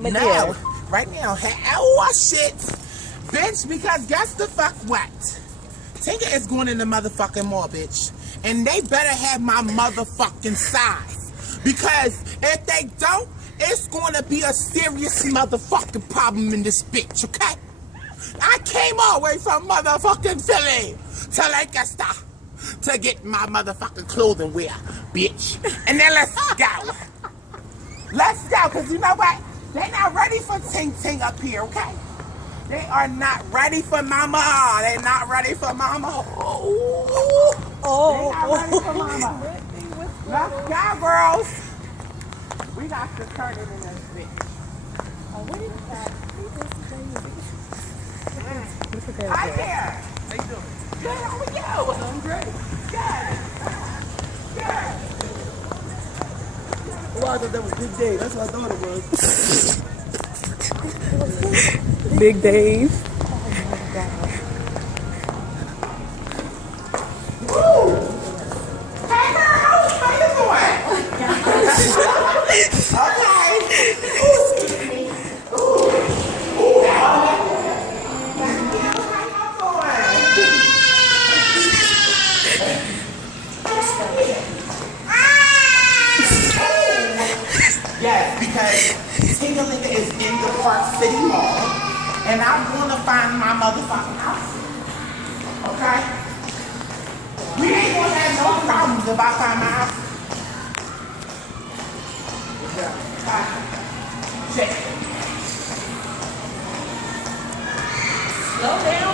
No, right now, oh shit, bitch, because guess the fuck what? Tinker is going in the motherfucking mall, bitch, and they better have my motherfucking size, because if they don't, it's going to be a serious motherfucking problem in this bitch, okay? I came all the way from motherfucking Philly to Lancaster to get my motherfucking clothing wear, bitch. And then let's go. Let's go, because you know what? They're not ready for Ting Ting up here, okay? They are not ready for mama. They're not ready for mama. They're not ready for mama. Let's go, girls. We got to turn it in this bitch. Hi there. How you doing? Good, how are you? I'm great. Good. Well, I thought that was Big Dave. That's what I thought it was. Big Dave. Woo! Hey girls, how you doing? Okay. Yes, because Tingalinga is in the Park City Mall, and I'm going to find my motherfucking house. Okay? We ain't going to have no problems if I find my house. Shit. Slow down.